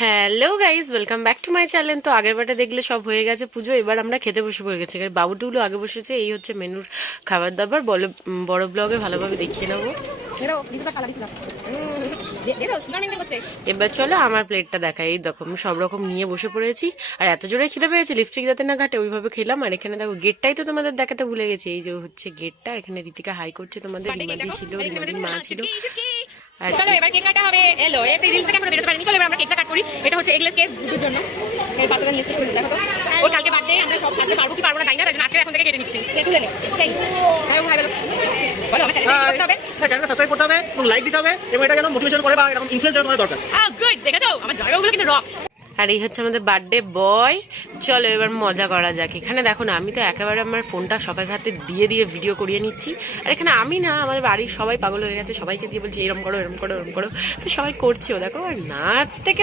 Hello guys, welcome back to my channel. তো আগের বারে দেখলে সব হয়ে গেছে পুজো, এবার আমরা খেতে বসে পড়ে গেছি। বাবুটুগুলো আগে বসেছে, এই হচ্ছে মেনুর খাবার দাবার। বড় ব্লগে ভালোভাবে দেখিয়ে নেবো। এবার চলো আমার প্লেটটা দেখাই। এই দেখো আমি সব রকম নিয়ে বসে পড়েছি, আর এত জোরে খিদে পেয়েছি লিপস্টিক যাতে না ঘাটে ওইভাবে খেলাম। আর এখানে দেখো গেটটাই তো তোমাদের দেখাতে ভুলে গেছি, এই যে হচ্ছে গেটটা। এখানে ঋতিকা হাই করছে তোমাদের, রিমাদি ছিল, রিমাদির মা ছিল। আর চলো এবার কেক কাটা হবে। এলো এই রিলস থেকে আমরা বেরোতে পারিনি, চলো এবার আমরা কেকটা কাট করি। এটা হচ্ছে এগলেস কেক দুধের জন্য। এর পাতাটা নিয়ে এসে দেখো তো, ওর কালকে বার্থডে, আমরা সব কাটতে পারবো কি পারবো না জানি না, তাই জন্য আজকে এখন থেকে কেটে নিচ্ছি। তুলে নে এই ভাই ভাই বলো আমার চ্যানেল করতে হবে, চ্যানেলটা সাবস্ক্রাইব করতে হবে এবং লাইক দিতে হবে, এবং এটা যেন মোটিভেশন করে বা এরকম ইনফ্লুয়েন্স যেন তোমাদের দরকার। গুড, দেখে যাও আমার জয়গুলো কিন্তু রক। আর এই হচ্ছে আমাদের বার্থডে বয়। চলো এবার মজা করা যাক। এখানে দেখো না, আমি তো একেবারে আমার ফোনটা সবার হাতে দিয়ে দিয়ে ভিডিও করিয়ে নিচ্ছি। আর এখানে আমি না, আমার বাড়ির সবাই পাগল হয়ে গেছে, সবাইকে দিয়ে বলছি এরম করো এরম করো এরম করো। তো সবাই করছেও দেখো, আর নাচ থেকে